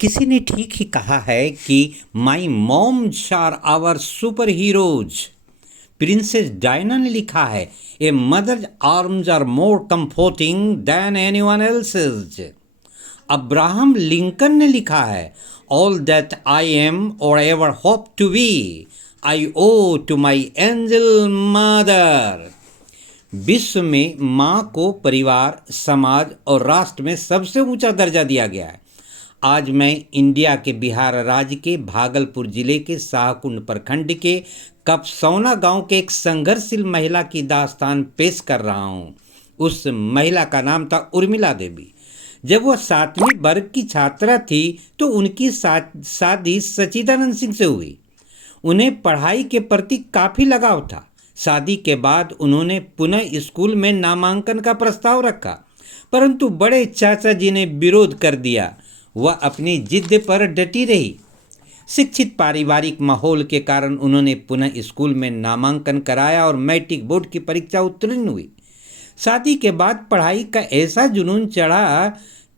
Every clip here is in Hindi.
किसी ने ठीक ही कहा है कि my moms are our super heroes. Princess Diana ने लिखा है, a mother's arms are more comforting than anyone else's. Abraham Lincoln ने लिखा है, all that I am or ever hope to be I owe to my angel mother. विश्व में माँ को परिवार, समाज और राष्ट्र में सबसे ऊंचा दर्जा दिया गया है। आज मैं इंडिया के बिहार राज्य के भागलपुर जिले के शाहकुंड प्रखंड के कपसौना गांव के एक संघर्षशील महिला की दास्तान पेश कर रहा हूं। उस महिला का नाम था उर्मिला देवी। जब वह 7वीं वर्ग की छात्रा थी तो उनकी शादी सच्चिदानंद सिंह से हुई। उन्हें पढ़ाई के प्रति काफ़ी लगाव था। शादी के बाद उन्होंने पुनः स्कूल में नामांकन का प्रस्ताव रखा, परंतु बड़े चाचा जी ने विरोध कर दिया। वह अपनी जिद पर डटी रही। शिक्षित पारिवारिक माहौल के कारण उन्होंने पुनः स्कूल में नामांकन कराया और मैट्रिक बोर्ड की परीक्षा उत्तीर्ण हुई। शादी के बाद पढ़ाई का ऐसा जुनून चढ़ा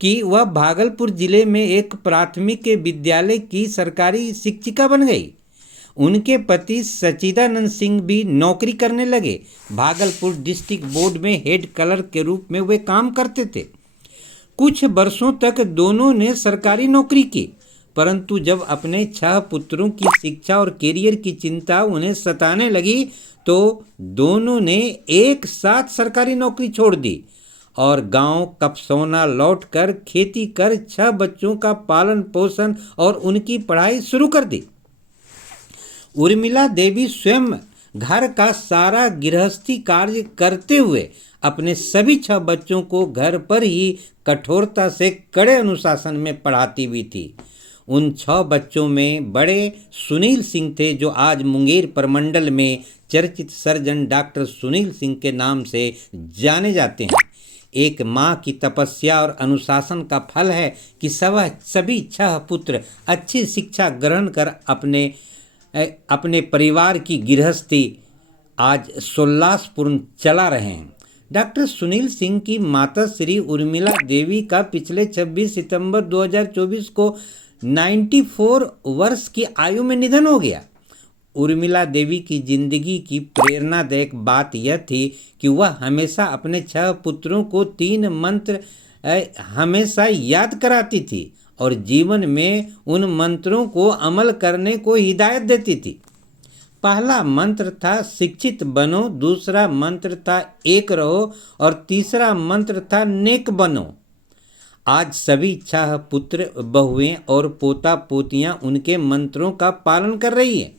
कि वह भागलपुर जिले में एक प्राथमिक विद्यालय की सरकारी शिक्षिका बन गई। उनके पति सच्चिदानंद सिंह भी नौकरी करने लगे। भागलपुर डिस्ट्रिक्ट बोर्ड में हेड क्लर्क के रूप में वे काम करते थे। कुछ वर्षों तक दोनों ने सरकारी नौकरी की, परंतु जब अपने 6 पुत्रों की शिक्षा और करियर की चिंता उन्हें सताने लगी तो दोनों ने एक साथ सरकारी नौकरी छोड़ दी और गांव कपसौना लौटकर खेती कर 6 बच्चों का पालन पोषण और उनकी पढ़ाई शुरू कर दी। उर्मिला देवी स्वयं घर का सारा गृहस्थी कार्य करते हुए अपने सभी 6 बच्चों को घर पर ही कठोरता से कड़े अनुशासन में पढ़ाती भी थी। उन 6 बच्चों में बड़े सुनील सिंह थे, जो आज मुंगेर प्रमंडल में चर्चित सर्जन डॉक्टर सुनील सिंह के नाम से जाने जाते हैं। एक माँ की तपस्या और अनुशासन का फल है कि सभी 6 पुत्र अच्छी शिक्षा ग्रहण कर अपने परिवार की गृहस्थी आज सोल्लासपूर्ण चला रहे हैं। डॉक्टर सुनील सिंह की माता श्री उर्मिला देवी का पिछले 26 सितंबर 2024 को 94 वर्ष की आयु में निधन हो गया। उर्मिला देवी की जिंदगी की प्रेरणादायक बात यह थी कि वह हमेशा अपने 6 पुत्रों को 3 मंत्र हमेशा याद कराती थी और जीवन में उन मंत्रों को अमल करने को हिदायत देती थी। पहला मंत्र था शिक्षित बनो, दूसरा मंत्र था एक रहो और तीसरा मंत्र था नेक बनो। आज सभी 6 पुत्र, बहुएं और पोता पोतियां उनके मंत्रों का पालन कर रही हैं।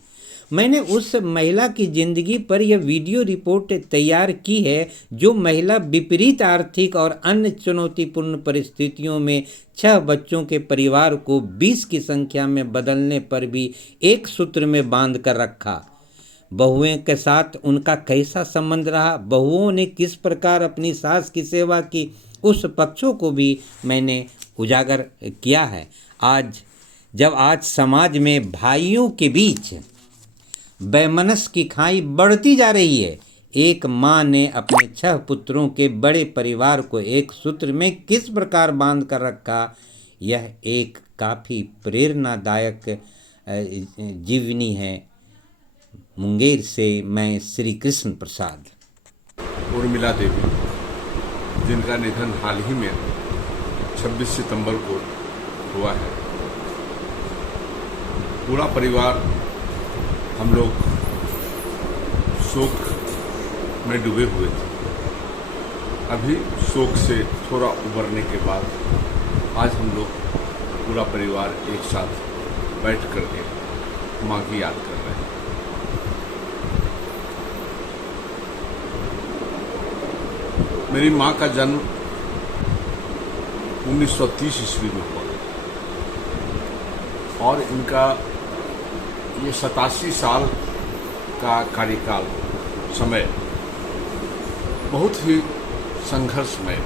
मैंने उस महिला की जिंदगी पर यह वीडियो रिपोर्ट तैयार की है, जो महिला विपरीत आर्थिक और अन्य चुनौतीपूर्ण परिस्थितियों में 6 बच्चों के परिवार को 20 की संख्या में बदलने पर भी एक सूत्र में बांध कर रखा। बहुओं के साथ उनका कैसा संबंध रहा, बहुओं ने किस प्रकार अपनी सास की सेवा की, उस पक्षों को भी मैंने उजागर किया है। आज समाज में भाइयों के बीच वैमनस्य की खाई बढ़ती जा रही है, एक माँ ने अपने 6 पुत्रों के बड़े परिवार को एक सूत्र में किस प्रकार बांध कर रखा, यह एक काफ़ी प्रेरणादायक जीवनी है। मुंगेर से मैं श्री कृष्ण प्रसाद। उर्मिला देवी, जिनका निधन हाल ही में 26 सितंबर को हुआ है, पूरा परिवार हम लोग शोक में डूबे हुए थे। अभी शोक से थोड़ा उबरने के बाद आज हम लोग पूरा परिवार एक साथ बैठ करके माँ की याद कर रहे हैं। मेरी माँ का जन्म 1930 ईस्वी में हुआ और इनका ये 87 साल का कार्यकाल समय बहुत ही संघर्षमय।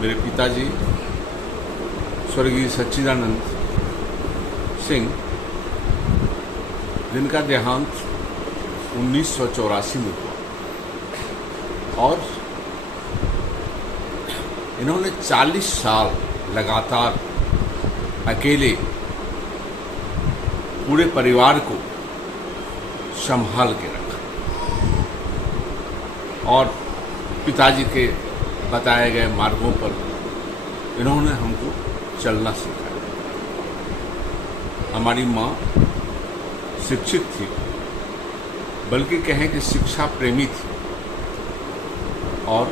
मेरे पिताजी स्वर्गीय सच्चिदानंद सिंह, जिनका देहांत 1984 में हुआ और इन्होंने 40 साल लगातार अकेले पूरे परिवार को संभाल के रखा और पिताजी के बताए गए मार्गों पर इन्होंने हमको चलना सिखाया। हमारी माँ शिक्षित थी, बल्कि कहें कि शिक्षा प्रेमी थी और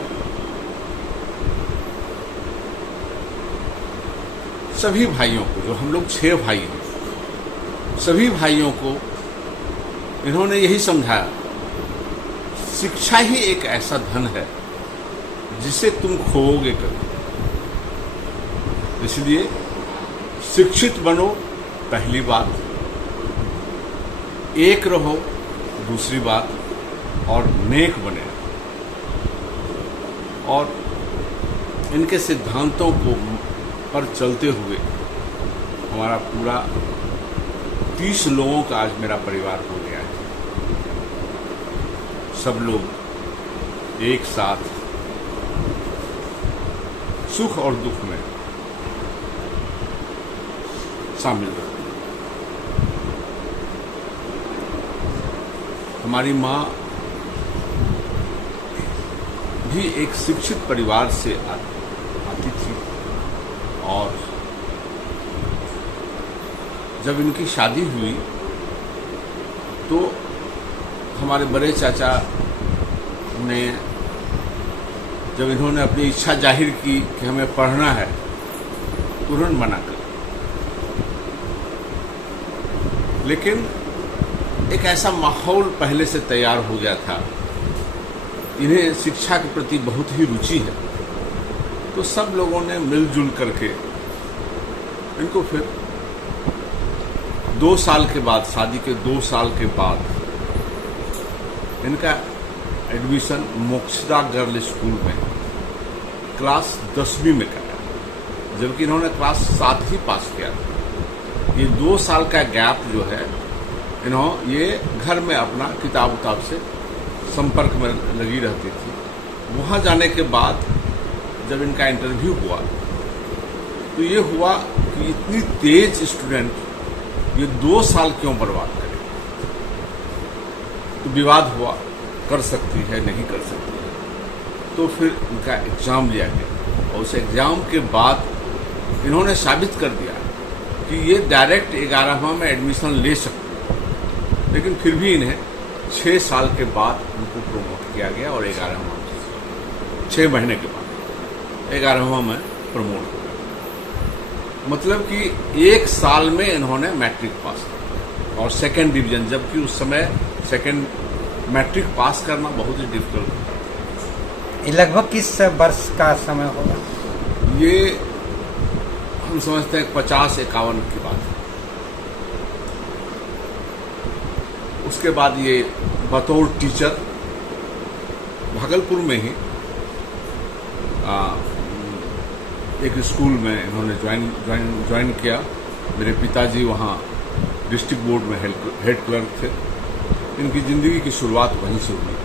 सभी भाइयों को, जो हम लोग 6 भाई हैं, सभी भाइयों को इन्होंने यही समझाया, शिक्षा ही एक ऐसा धन है जिसे तुम खोओगे कभी। इसलिए शिक्षित बनो, पहली बात, एक रहो, दूसरी बात, और नेक बने। और इनके सिद्धांतों को पर चलते हुए हमारा पूरा 30 लोगों का आज मेरा परिवार हो गया है। सब लोग एक साथ सुख और दुख में शामिल रहते हैं। हमारी माँ भी एक शिक्षित परिवार से आती थी और जब इनकी शादी हुई तो हमारे बड़े चाचा ने, जब इन्होंने अपनी इच्छा जाहिर की कि हमें पढ़ना है, तुरंत मना कर। लेकिन एक ऐसा माहौल पहले से तैयार हो गया था, इन्हें शिक्षा के प्रति बहुत ही रुचि है, तो सब लोगों ने मिलजुल करके इनको फिर 2 साल के बाद, शादी के 2 साल के बाद इनका एडमिशन मोक्षदा गर्ल स्कूल में क्लास 10वीं में कराया, जबकि इन्होंने क्लास 7 ही पास किया था। ये 2 साल का गैप जो है, ये घर में अपना किताब उताब से संपर्क में लगी रहती थी। वहाँ जाने के बाद जब इनका इंटरव्यू हुआ तो ये हुआ कि इतनी तेज स्टूडेंट ये 2 साल क्यों बर्बाद करे। तो विवाद हुआ, कर सकती है, नहीं कर सकती है। तो फिर इनका एग्ज़ाम लिया गया और उस एग्ज़ाम के बाद इन्होंने साबित कर दिया कि ये डायरेक्ट 11वां में एडमिशन ले सकते हैं। लेकिन फिर भी इन्हें 6 साल के बाद उनको प्रमोट किया गया और 11वां 6 महीने के बाद 11वां में प्रमोट हो गया। मतलब कि 1 साल में इन्होंने मैट्रिक पास किया और 2nd डिवीजन, जबकि उस समय 2nd मैट्रिक पास करना बहुत ही डिफिकल्ट होता था। ये लगभग किस वर्ष का समय होगा? ये हम समझते हैं 50-51 की बात है। उसके बाद ये बतौर टीचर भागलपुर में ही एक स्कूल में इन्होंने ज्वाइन किया। मेरे पिताजी वहाँ डिस्ट्रिक्ट बोर्ड में हेड क्लर्क थे। इनकी ज़िंदगी की शुरुआत वहीं से हुई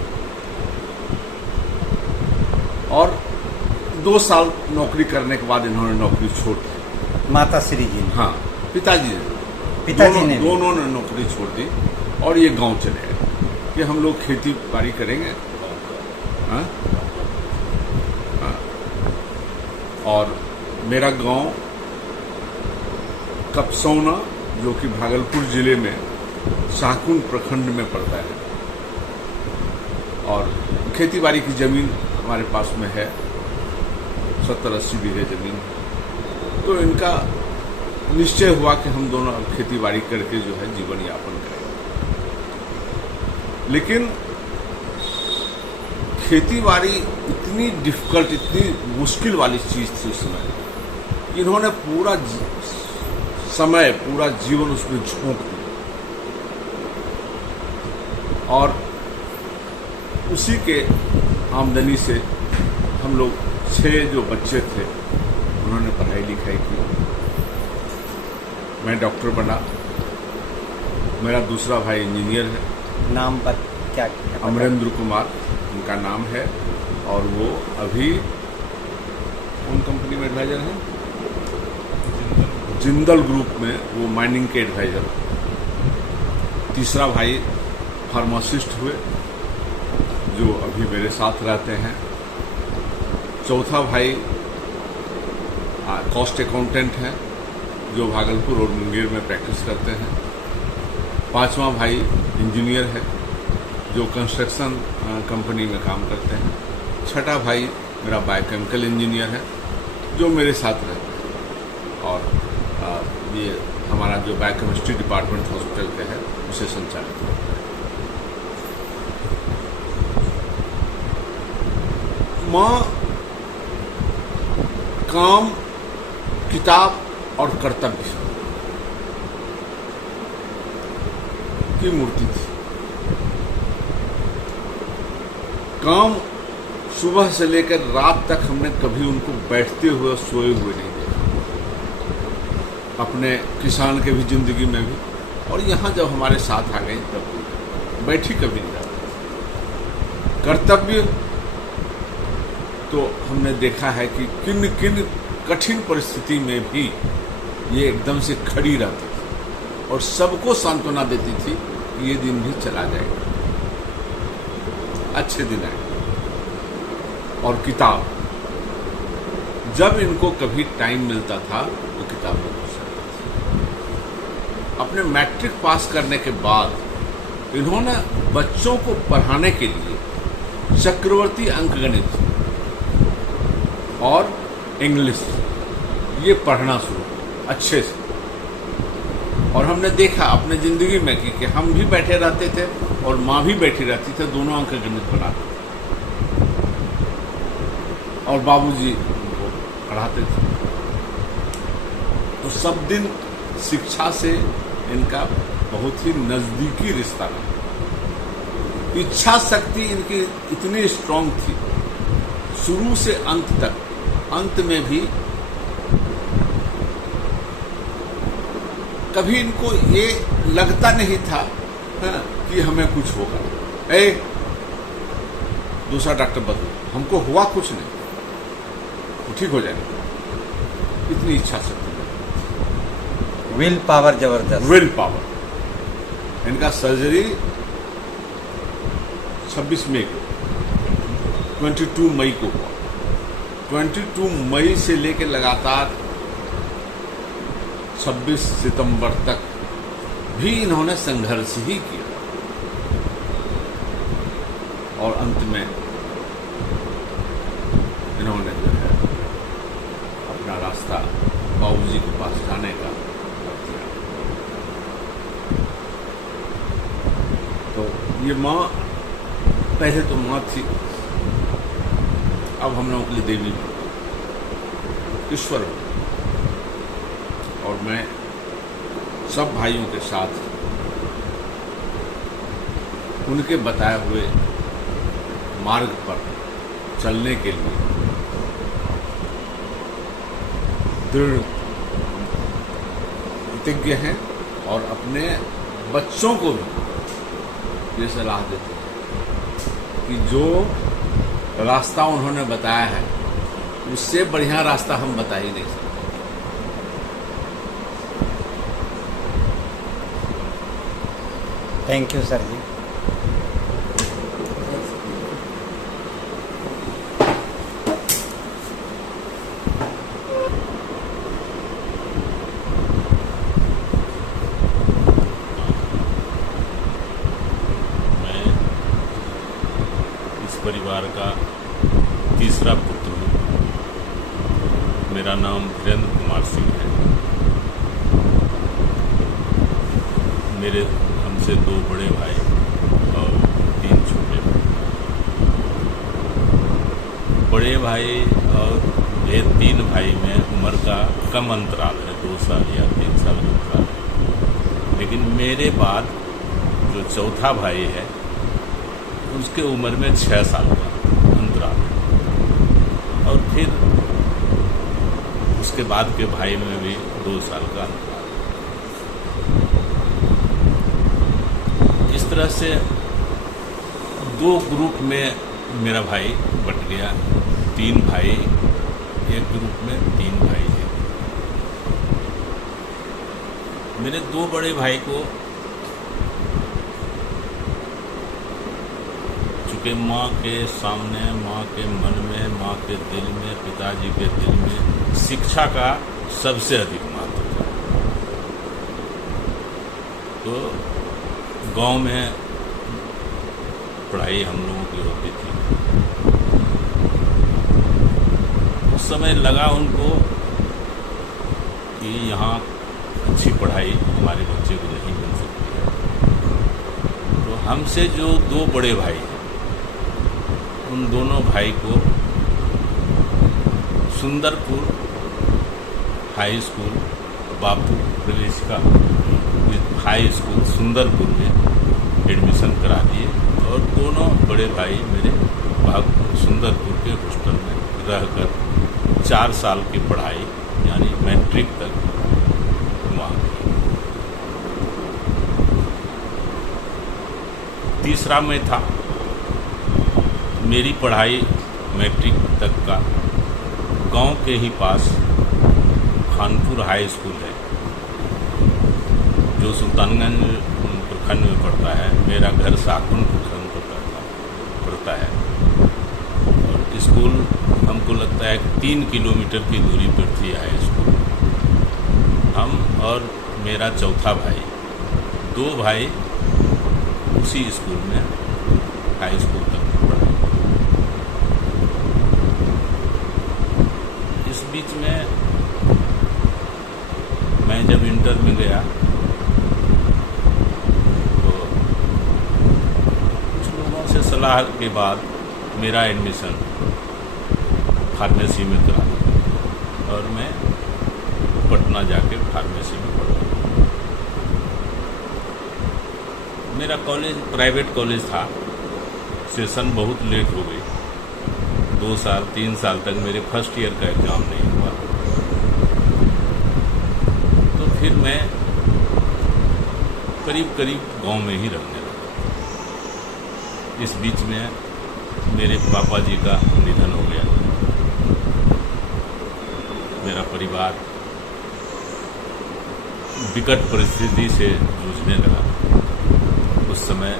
और 2 साल नौकरी करने के बाद इन्होंने नौकरी छोड़ दी। माता श्री जी ने? हाँ, पिताजी ने दोनों ने नौकरी छोड़ दी और ये गांव चले गए कि हम लोग खेती बाड़ी करेंगे। हाँ? हाँ। और मेरा गांव कपसौना, जो कि भागलपुर जिले में शाहकुंड प्रखंड में पड़ता है, और खेती बाड़ी की ज़मीन हमारे पास में है, 70-80 बीघे ज़मीन। तो इनका निश्चय हुआ कि हम दोनों खेती बाड़ी करके जो है जीवन यापन करेंगे। लेकिन खेती बाड़ी इतनी डिफिकल्ट, इतनी मुश्किल वाली चीज़ थी उस समय, इन्होंने पूरा समय, पूरा जीवन उसमें झोंक दिया और उसी के आमदनी से हम लोग 6 जो बच्चे थे उन्होंने पढ़ाई लिखाई की। मैं डॉक्टर बना, मेरा दूसरा भाई इंजीनियर है। नाम पर क्या? अमरेंद्र कुमार उनका नाम है और वो अभी कौन कंपनी में एडवाइजर हैं? जिंदल ग्रुप में वो माइनिंग के एडवाइजर। तीसरा भाई फार्मासिस्ट हुए जो अभी मेरे साथ रहते हैं। चौथा भाई कॉस्ट अकाउंटेंट है जो भागलपुर और मुंगेर में प्रैक्टिस करते हैं। पांचवा भाई इंजीनियर है जो कंस्ट्रक्शन कंपनी में काम करते हैं। छठा भाई मेरा बायोकेमिकल इंजीनियर है जो मेरे साथ रहते हैं और ये हमारा जो बायोकेमिस्ट्री डिपार्टमेंट हॉस्पिटल का है उसे संचालित करता है। माँ काम, किताब और कर्तव्य की मूर्ति थी। काम सुबह से लेकर रात तक हमने कभी उनको बैठते हुए सोए हुए नहीं देखा, अपने किसान के भी जिंदगी में भी, और यहाँ जब हमारे साथ आ गई तब बैठी कभी नहीं जाती। कर्तव्य तो हमने देखा है कि किन किन कठिन परिस्थिति में भी ये एकदम से खड़ी रहती थी और सबको सांत्वना देती थी कि ये दिन भी चला जाएगा, अच्छे दिन आएंगे। और किताब, जब इनको कभी टाइम मिलता था वो किताब में घुस जाती थी। अपने मैट्रिक पास करने के बाद इन्होंने बच्चों को पढ़ाने के लिए चक्रवर्ती अंकगणित और इंग्लिश ये पढ़ना शुरू अच्छे से। और हमने देखा अपने जिंदगी में कि हम भी बैठे रहते थे और माँ भी बैठी रहती थे, दोनों अंकगणित बनाते थे और बाबूजी उनको पढ़ाते थे। तो सब दिन शिक्षा से इनका बहुत ही नजदीकी रिश्ता रहा। इच्छा शक्ति इनकी इतनी स्ट्रांग थी शुरू से अंत तक। अंत में भी कभी इनको ये लगता नहीं था कि हमें कुछ होगा, दूसरा डॉक्टर बदलो, हमको हुआ कुछ नहीं, वो ठीक हो जाएगा। इतनी इच्छा शक्ति, विल पावर जबरदस्त। Will power. इनका सर्जरी 26 मई को, 22 मई को हुआ। 22 मई से लेकर लगातार 26 सितंबर तक भी इन्होंने संघर्ष ही किया और अंत में इन्होंने जो है अपना रास्ता बाबूजी के पास जाने का किया। तो ये माँ पहले तो माँ थी, अब हम लोगों के लिए देवी ईश्वर। और मैं सब भाइयों के साथ उनके बताए हुए मार्ग पर चलने के लिए दृढ़ प्रतिज्ञ हैं और अपने बच्चों को भी ये सलाह देते हैं कि जो रास्ता उन्होंने बताया है उससे बढ़िया रास्ता हम बता ही नहीं सकते। थैंक यू सर जी। मैं इस परिवार का तीसरा पुत्र हूँ। मेरा नाम वीरेंद्र कुमार सिंह है। मेरे हमसे 2 बड़े भाई और 3 छोटे भाई। बड़े भाई और ये 3 भाई में उम्र का कम अंतराल है, 2 साल या 3 साल का अंतराल है। लेकिन मेरे बाद जो चौथा भाई है उसके उम्र में 6 साल का अंतराल है और फिर उसके बाद के भाई में भी 2 साल का अंतराल। इस तरह से 2 ग्रुप में मेरा भाई बट गया। 3 भाई एक ग्रुप में, 3 भाई है। मेरे दो बड़े भाई को चूँकि माँ के सामने, माँ के मन में, माँ के दिल में, पिताजी के दिल में शिक्षा का सबसे अधिक महत्व था। तो गांव में पढ़ाई हम लोगों की होती थी। उस समय लगा उनको कि यहाँ अच्छी पढ़ाई हमारे बच्चे को नहीं मिल सकती है। तो हमसे जो दो बड़े भाई हैं, उन दोनों भाई को सुंदरपुर हाई स्कूल, बापू प्रवेश का हाई स्कूल सुंदरपुर में एडमिशन करा दिए और दोनों बड़े भाई मेरे सुंदरपुर के हॉस्टल में रहकर 4 साल की पढ़ाई यानी मैट्रिक तक वहाँ की। तीसरा मैं था। मेरी पढ़ाई मैट्रिक तक का गांव के ही पास खानपुर हाई स्कूल है जो सुल्तानगंज प्रखंड में पड़ता है। मेरा घर साकुन प्रखंड पड़ता है और स्कूल हमको लगता है 3 किलोमीटर की दूरी पर थी हाई स्कूल। हम और मेरा चौथा भाई, 2 भाई उसी स्कूल में हाई स्कूल तक पढ़े। इस बीच में मैं जब इंटर में गया तो कुछ लोगों से सलाह के बाद मेरा एडमिशन फार्मेसी में करा और मैं पटना जाके फार्मेसी में पढ़ा। मेरा कॉलेज प्राइवेट कॉलेज था। सेशन बहुत लेट हो गई, 2 साल 3 साल तक मेरे फर्स्ट ईयर का एग्ज़ाम नहीं हुआ। तो फिर मैं करीब गांव में ही रहने लगा। इस बीच में मेरे पापा जी का निधन हो गया। मेरा परिवार विकट परिस्थिति से जूझने लगा। उस समय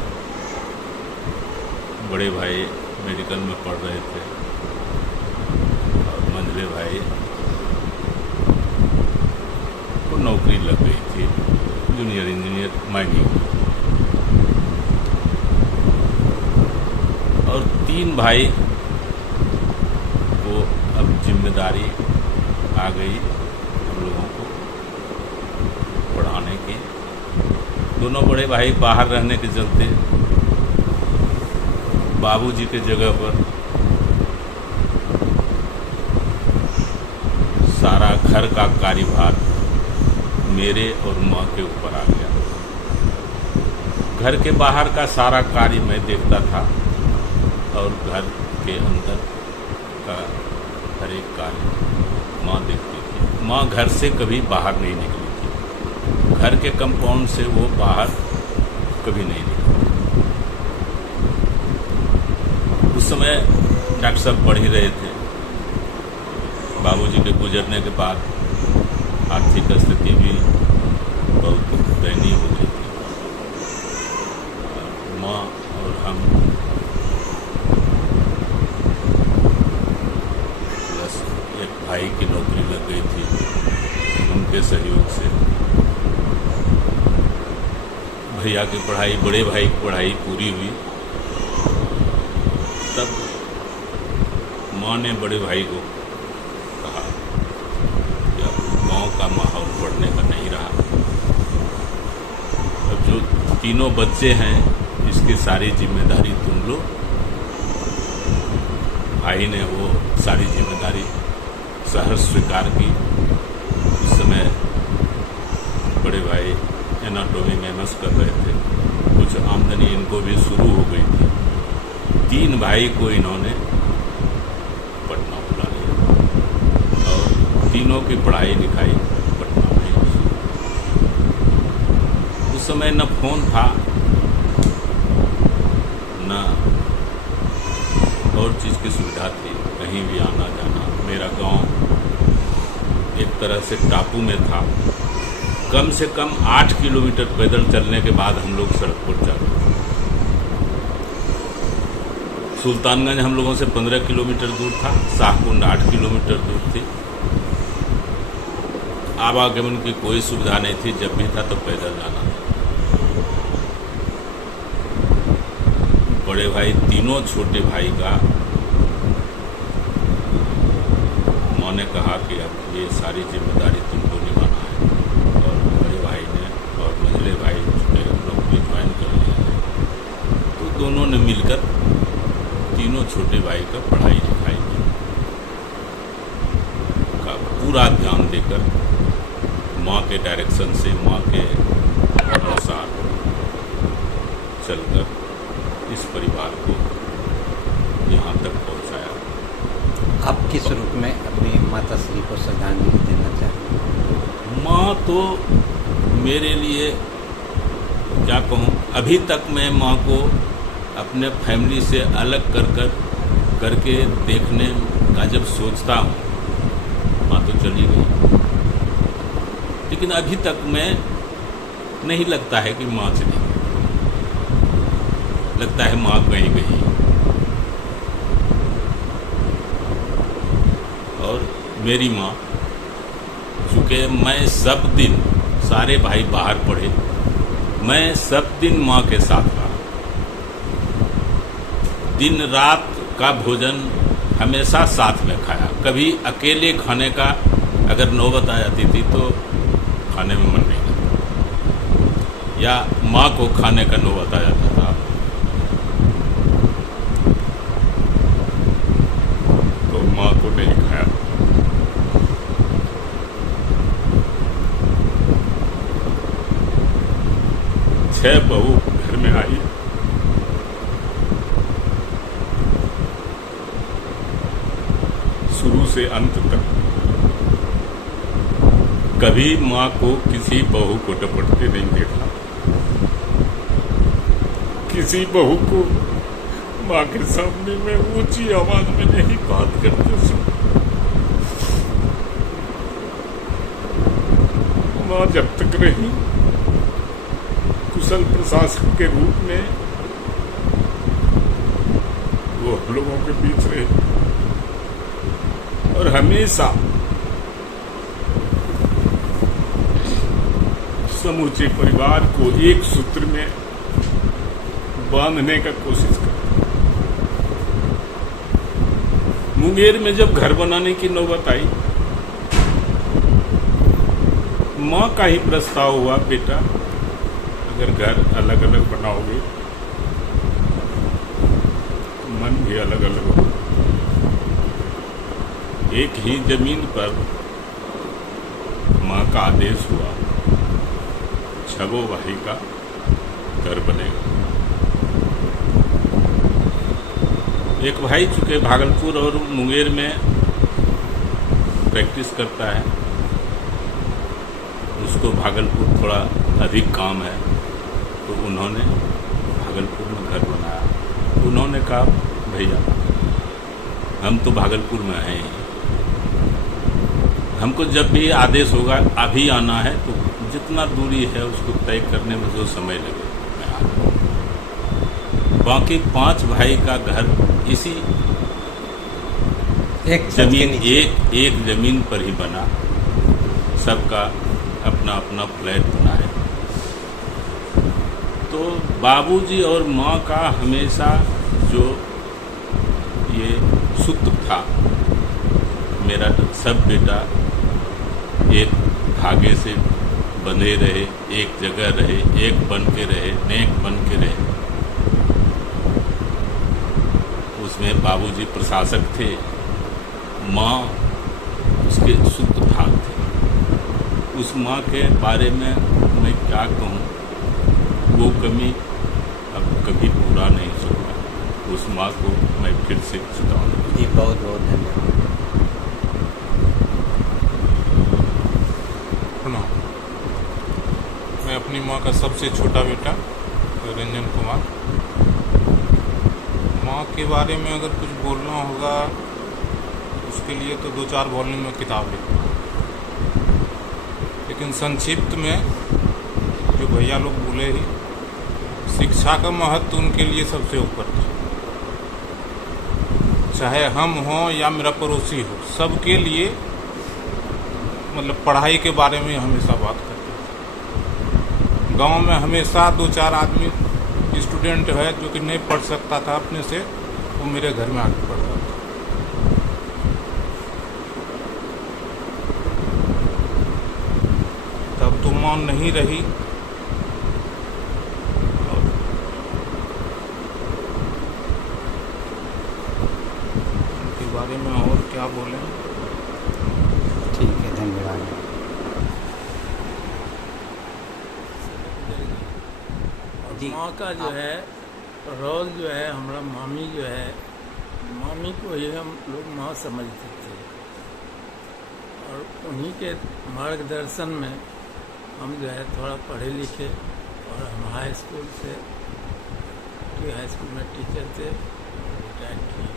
बड़े भाई मेडिकल में पढ़ रहे थे और मंझले भाई को नौकरी लग गई थी, जूनियर इंजीनियर माइनिंग। और 3 भाई को अब जिम्मेदारी आ गई हम लोगों को पढ़ाने की। दोनों बड़े भाई बाहर रहने के चलते बाबूजी के जगह पर सारा घर का कार्यभार मेरे और माँ के ऊपर आ गया। घर के बाहर का सारा कार्य मैं देखता था और घर के अंदर का हर एक कार्य माँ देखती थी। माँ घर से कभी बाहर नहीं निकली थी, घर के कंपाउंड से वो बाहर कभी नहीं निकली। उस समय डॉक्टर साहब पढ़ ही रहे थे। बाबूजी के गुजरने के बाद आर्थिक स्थिति भी बहुत दयनीय हो गई थी। माँ और हम प्लस एक भाई की नौकरी लग गई थी, उनके सहयोग से भैया की पढ़ाई, बड़े भाई की पढ़ाई पूरी हुई। तब माँ ने बड़े भाई को कहा कि अब गाँव का माहौल पढ़ने का नहीं रहा, अब जो 3 बच्चे हैं इसकी सारी जिम्मेदारी तुम लो। भाई ने वो सारी जिम्मेदारी सहर्ष स्वीकार की। उस समय बड़े भाई एनाटॉमी में MS कर रहे थे, कुछ आमदनी इनको भी शुरू हो गई थी। 3 भाई को इन्होंने पटना बुला लिया और तीनों की पढ़ाई लिखाई पटना में। उस समय न फोन था न और चीज़ की सुविधा थी, कहीं भी आना जाना। मेरा गांव एक तरह से टापू में था, कम से कम 8 किलोमीटर पैदल चलने के बाद हम लोग सड़क पर चढ़े। सुल्तानगंज हम लोगों से 15 किलोमीटर दूर था, शाहकुंड 8 किलोमीटर दूर थी। आवागमन की कोई सुविधा नहीं थी, जब भी था तो पैदल जाना था। बड़े भाई तीनों छोटे भाई का माँ ने कहा कि अब ये सारी जिम्मेदारी तुमको निभाना है, और बड़े भाई ने और मझले भाई नौकरी ज्वाइन कर लिया है, तो दोनों ने मिलकर तीनों छोटे भाई का पढ़ाई लिखाई का पूरा ध्यान देकर माँ के डायरेक्शन से, माँ के अनुसार चलकर इस परिवार को यहाँ तक पहुँचाया। आप किस रूप में अपनी माता श्री को श्रद्धांजलि देना चाहेंगे? माँ तो मेरे लिए क्या कहूँ, अभी तक मैं माँ को अपने फैमिली से अलग करके देखने का जब सोचता हूँ, माँ तो चली गई, लेकिन अभी तक मैं नहीं लगता है कि माँ चली गई, लगता है माँ कहीं गई। और मेरी माँ, चूँकि मैं सब दिन, सारे भाई बाहर पढ़े, मैं सब दिन माँ के साथ रहा। दिन रात का भोजन हमेशा साथ में खाया। कभी अकेले खाने का अगर नौबत आ जाती थी तो खाने में मन नहीं लगता, या माँ को खाने का नौबत आ जाता था तो माँ को नहीं खाया। छह बहू घर में आई, शुरू से अंत तक कभी माँ को किसी बहू को डपटते नहीं देखा, किसी बहू को माँ के सामने में ऊंची आवाज में नहीं बात करते सुना। माँ जब तक रही कुशल प्रशासक के रूप में वो हम लोगों के बीच रहे, और हमेशा समूचे परिवार को एक सूत्र में बांधने का कोशिश कर। मुंगेर में जब घर बनाने की नौबत आई, माँ का ही प्रस्ताव हुआ, बेटा अगर घर अलग अलग बनाओगे तो मन भी अलग अलग होगा। एक ही जमीन पर माँ का आदेश हुआ, छबो भाई का घर बनेगा। एक भाई चूंकि भागलपुर और मुंगेर में प्रैक्टिस करता है, उसको भागलपुर थोड़ा अधिक काम है, तो उन्होंने भागलपुर में घर बनाया। उन्होंने कहा भैया हम तो भागलपुर में हैं, हमको जब भी आदेश होगा अभी आना है, तो जितना दूरी है उसको तय करने में जो समय लगे मैं आ जाऊँ। बाकी 5 भाई का घर इसी एक जमीन पर ही बना, सबका अपना अपना फ्लैट बना है। तो बाबूजी और माँ का हमेशा जो ये सूत्र था, मेरा सब बेटा एक धागे से बंधे रहे, एक जगह रहे, एक बन के रहे, नेक बन के रहे। उसमें बाबूजी प्रशासक थे, माँ उसके सूत्रधार थे। उस माँ के बारे में मैं क्या कहूँ, वो कमी अब कभी पूरा नहीं सकता। उस माँ को मैं फिर से चुकाऊंगा। जी बहुत बहुत धन्यवाद। मैं अपनी माँ का सबसे छोटा बेटा रंजन कुमार। माँ के बारे में अगर कुछ बोलना होगा उसके लिए तो 2-4 वॉल्यूम में किताब लिखूँ, लेकिन लेकिन संक्षिप्त में जो भैया लोग बोले ही, शिक्षा का महत्व उनके लिए सबसे ऊपर था। चाहे हम हों या मेरा पड़ोसी हो, सबके लिए मतलब पढ़ाई के बारे में हमेशा बात करते थे। गांव में हमेशा 2-4 आदमी स्टूडेंट है जो कि नहीं पढ़ सकता था अपने से, वो मेरे घर में आके पढ़ता था। तब तो मौन नहीं रही। उनके बारे में और क्या बोलें। ठीक है, धन्यवाद। जी, माँ का जो है रोल जो है, हमारा मामी जो है, मामी को ही हम लोग माँ समझते थे। और उन्हीं के मार्गदर्शन में हम जो है थोड़ा पढ़े लिखे, और हम हाई स्कूल से हाई स्कूल में टीचर थे, रिटायर किए।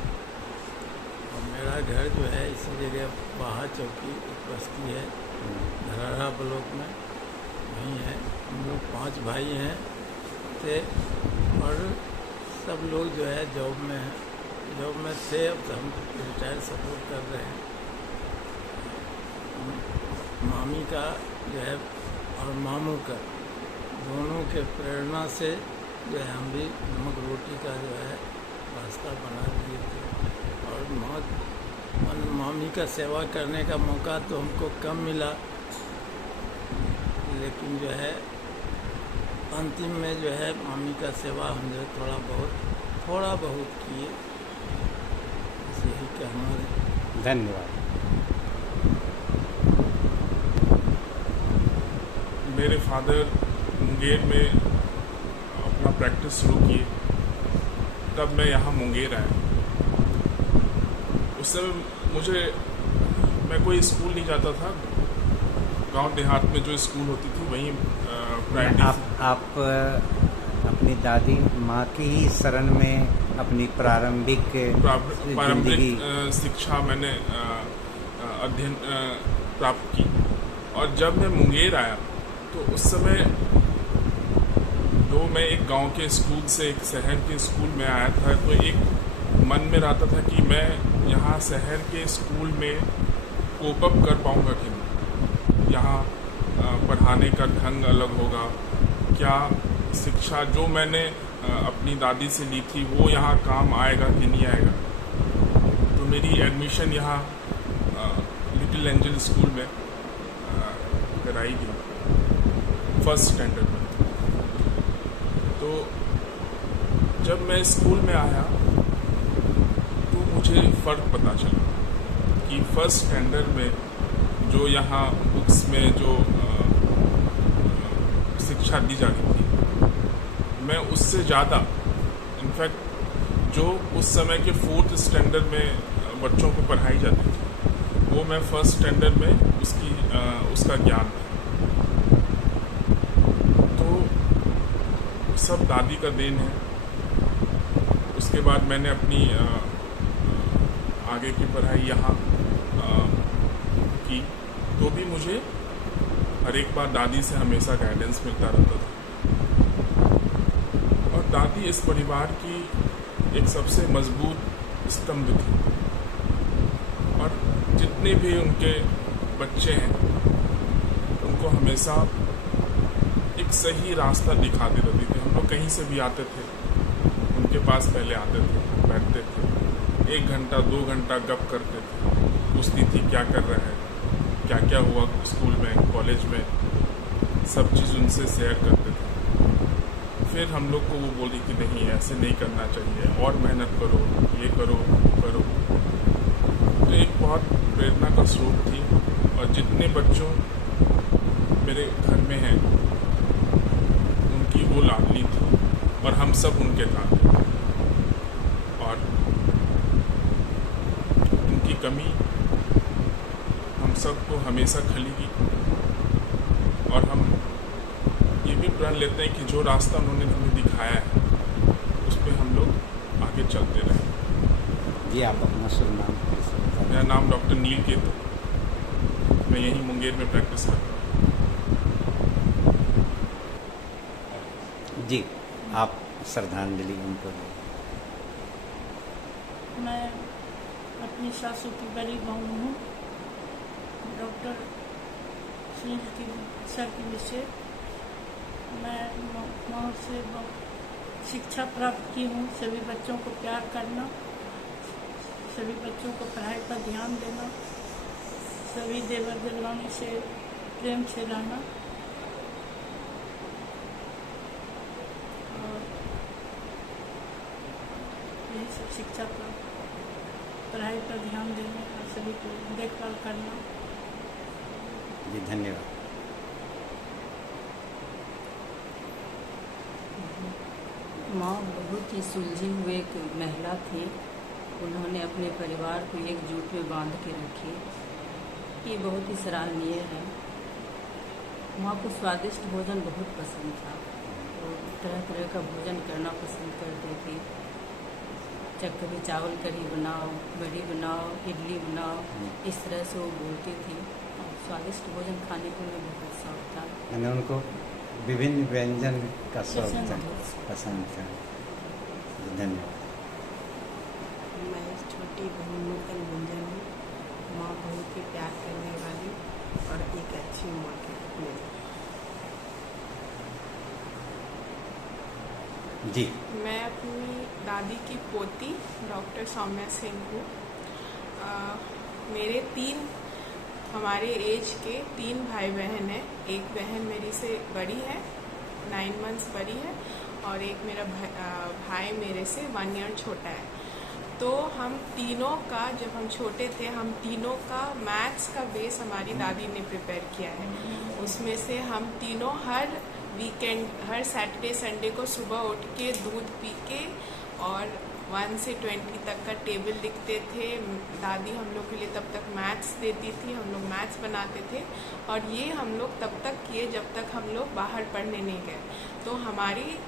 और मेरा घर जो है इसी जगह बाहर चौकी एक बस्ती है, धरारा ब्लॉक में, वहीं है। हम लोग 5 भाई हैं थे, और सब लोग जो है जॉब में थे। अब हम रिटायर सपोर्ट कर रहे हैं। मामी का जो है और मामू का, दोनों के प्रेरणा से जो है हम भी नमक रोटी का जो है रास्ता बना दिए थे। और मामी का सेवा करने का मौका तो हमको कम मिला, लेकिन जो है अंतिम में जो है मामी का सेवा हम जो थोड़ा बहुत किए। बस यही कहना है। धन्यवाद। मेरे फादर मुंगेर में अपना प्रैक्टिस शुरू किए, तब मैं यहाँ मुंगेर आया। उस समय मैं कोई स्कूल नहीं जाता था। गांव देहात में जो स्कूल होती थी वहीं आप अपनी दादी माँ की ही शरण में अपनी प्रारंभिक शिक्षा मैंने अध्ययन प्राप्त की। और जब मैं मुंगेर आया तो उस समय मैं एक गांव के स्कूल से एक शहर के स्कूल में आया था, तो एक मन में रहता था कि मैं यहाँ शहर के स्कूल में कोप अप कर पाऊँगा कि नहीं। यहाँ पढ़ाने का ढंग अलग होगा क्या, शिक्षा जो मैंने अपनी दादी से ली थी वो यहाँ काम आएगा कि नहीं आएगा। तो मेरी एडमिशन यहाँ लिटिल एंजल स्कूल में कराई गई, फर्स्ट स्टैंडर्ड में। तो जब मैं स्कूल में आया तो मुझे फ़र्क पता चला कि फर्स्ट स्टैंडर्ड में जो यहाँ बुक्स में जो शिक्षा दी जा रही थी, मैं उससे ज़्यादा इनफैक्ट जो उस समय के 4th स्टैंडर्ड में बच्चों को पढ़ाई जाती थी, वो मैं फर्स्ट स्टैंडर्ड में उसका ज्ञान था। तो सब दादी का देन है। उसके बाद मैंने अपनी आगे की पढ़ाई यहाँ की, तो भी मुझे हर एक बार दादी से हमेशा गाइडेंस मिलता रहता था। और दादी इस परिवार की एक सबसे मजबूत स्तंभ थी, और जितने भी उनके बच्चे हैं उनको हमेशा एक सही रास्ता दिखाती रहती थी। हम लोग कहीं से भी आते थे, उनके पास पहले आते थे, बैठते थे, 1 घंटा 2 घंटा गप करते थे, पूछती थी क्या कर रहे हैं, क्या क्या हुआ स्कूल में, कॉलेज में, सब चीज़ उनसे शेयर करते थे। फिर हम लोग को वो बोली कि नहीं, ऐसे नहीं करना चाहिए, और मेहनत करो, ये करो, करो। तो एक बहुत प्रेरणा का स्रोत थी। और जितने बच्चों मेरे घर में हैं उनकी वो लाडली थी, और हम सब उनके लाडली। और उनकी कमी हम सबको हमेशा खलेगी, और हम ये भी प्रण लेते हैं कि जो रास्ता उन्होंने हमें दिखाया है उस पर हम लोग आगे चलते रहें। जी, आप अपना शुभ नाम? मेरा नाम डॉक्टर नील केतु, मैं यहीं मुंगेर में प्रैक्टिस करता हूँ। जी, आप श्रद्धांजलि उनको दें। मैं अपनी सासू की बड़ी बहू हूँ। डॉक्टर सुनील की सर की विषय मैं माँ से शिक्षा प्राप्त की हूँ। सभी बच्चों को प्यार करना, सभी बच्चों को पढ़ाई पर ध्यान देना, सभी देवर देवरानी से प्रेम से रहना और यही सब शिक्षा प्राप्त, पढ़ाई पर ध्यान देना और सभी को देखभाल करना। जी, धन्यवाद। माँ बहुत ही सुलझी हुई एक महिला थी। उन्होंने अपने परिवार को एकजुट में बांध के रखी। ये बहुत ही सराहनीय है। माँ को स्वादिष्ट भोजन बहुत पसंद था। वो तरह तरह का भोजन करना पसंद करती थी। जब कभी चावल कढ़ी बनाओ, बड़ी बनाओ, इडली बनाओ, इस तरह से वो बोलती थी। और स्वादिष्ट भोजन खाने को भी बहुत शौक था। मैंने उनको विभिन्न व्यंजन का शौक था, पसंद था। धन्यवाद। मैं छोटी बहन नूतन गुंजन हूँ। माँ बहुत ही प्यार करने वाली और एक अच्छी माँ के मिली। जी, मैं अपनी दादी की पोती डॉक्टर सौम्या सिंह हूँ। मेरे हमारे एज के 3 भाई बहन हैं। एक बहन मेरी से बड़ी है, 9 मंथ्स बड़ी है, और एक मेरा भाई मेरे से 1 ईयर छोटा है। तो हम तीनों का, जब हम छोटे थे, हम तीनों का मैथ्स का बेस हमारी दादी ने प्रिपेयर किया है। उसमें से हम तीनों हर वीकेंड, हर सैटरडे संडे को सुबह उठ के दूध पी के और 1 से 20 तक का टेबल लिखते थे। दादी हम लोग के लिए तब तक मैथ्स देती थी, हम लोग मैथ्स बनाते थे। और ये हम लोग तब तक किए जब तक हम लोग बाहर पढ़ने नहीं गए। तो हमारी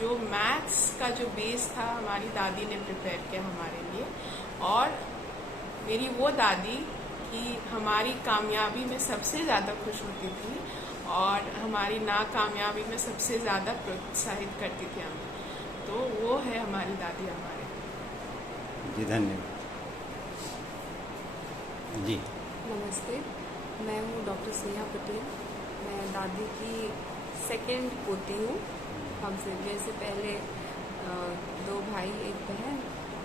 जो मैथ्स का जो बेस था, हमारी दादी ने प्रिपेयर किया हमारे लिए। और मेरी वो दादी कि हमारी कामयाबी में सबसे ज़्यादा खुश होती थी और हमारी नाकामयाबी में सबसे ज़्यादा प्रोत्साहित करती थी हमें। तो वो है हमारी दादी हमारे। जी, धन्यवाद। जी, नमस्ते, मैं हूँ डॉक्टर स्नेहा पटेल। मैं दादी की सेकंड पोती हूँ। हमसे जैसे पहले 2 भाई 1 बहन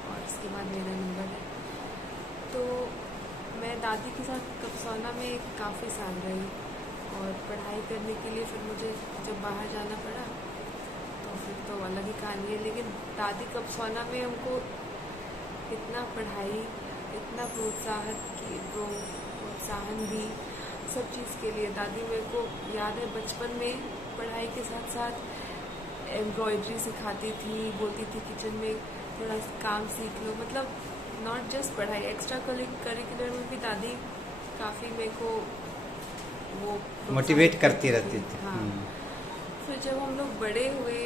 और इसके बाद मेरा नंबर है। तो मैं दादी के साथ कपसौना में काफ़ी साल रही और पढ़ाई करने के लिए फिर मुझे जब बाहर जाना पड़ा तो फिर तो अलग ही कहानी है। लेकिन दादी कपसौना में हमको इतना पढ़ाई, इतना प्रोत्साहन दी सब चीज़ के लिए। दादी मेरे को याद है बचपन में पढ़ाई के साथ साथ एम्ब्रॉयडरी सिखाती थी, बोलती थी किचन में थोड़ा काम सीख लो। मतलब नॉट जस्ट पढ़ाई, एक्स्ट्रा करिकुलर में भी दादी काफ़ी मेरे को वो मोटिवेट करती रहती थी। हाँ। फिर जब हम लोग बड़े हुए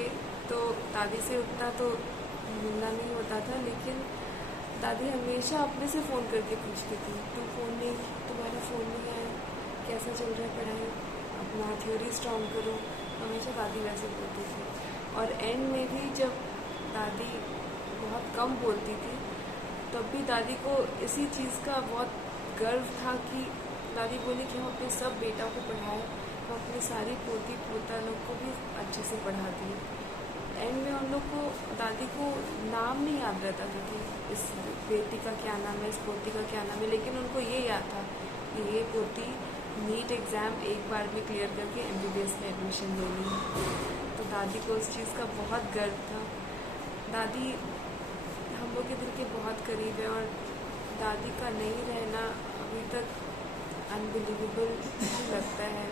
तो दादी से उतना तो मिलना नहीं होता था, लेकिन दादी हमेशा अपने से फ़ोन करके पूछती थी, तुम्हारा फ़ोन नहीं आया, कैसा चल रहा है पढ़ाई, अपना थ्योरी स्ट्रॉन्ग करो। हमेशा दादी वैसे बोलती थी। और एंड में भी जब दादी बहुत कम बोलती थी तब भी दादी को इसी चीज़ का बहुत गर्व था कि दादी बोली कि हम अपने सब बेटा को पढ़ाए, हम अपनी सारी पोती पोता लोग को भी अच्छे से पढ़ा दिए। एंड में उन लोग को, दादी को नाम नहीं याद रहता था कि इस बेटी का क्या नाम है, इस पोती का क्या नाम है, लेकिन उनको ये याद था कि ये पोती नीट एग्ज़ाम एक बार में क्लियर करके MBBS में एडमिशन लेनी है। तो दादी को उस चीज़ का बहुत गर्व था। दादी हम लोग के दिल के बहुत करीब है और दादी का नहीं रहना अभी तक अनबिलीवेबल लगता है।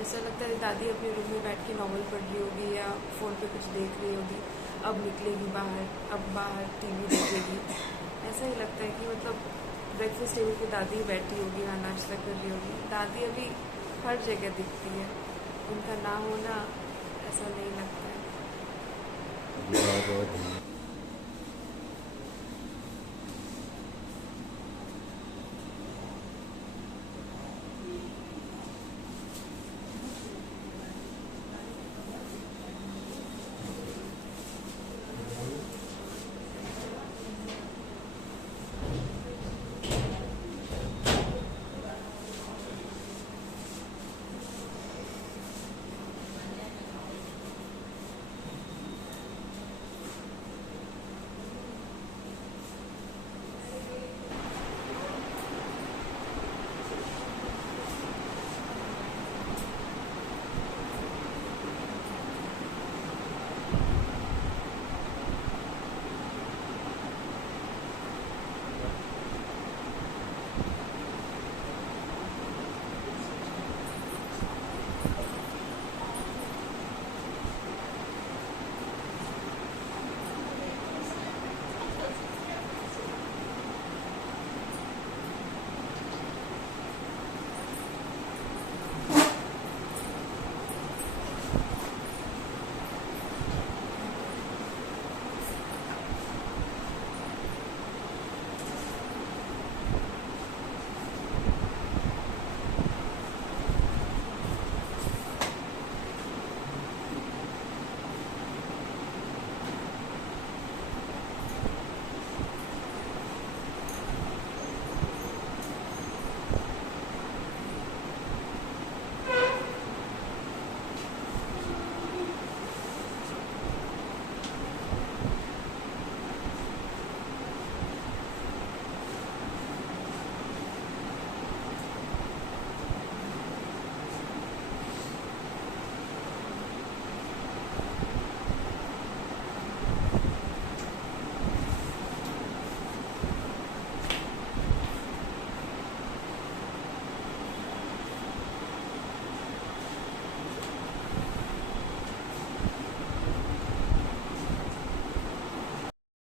ऐसा लगता है दादी अपने रूम में बैठ के नॉवल पढ़ रही होगी या फ़ोन पे कुछ देख रही होगी, अब निकलेगी बाहर, अब बाहर TV देखेगी। ऐसा ही लगता है कि मतलब ब्रेकफास्ट टेबल पे दादी बैठी होगी, वहाँ नाश्ता कर रही होगी। दादी अभी हर जगह दिखती है, उनका ना होना ऐसा नहीं लगता है। बहुत बहुत धन्यवाद।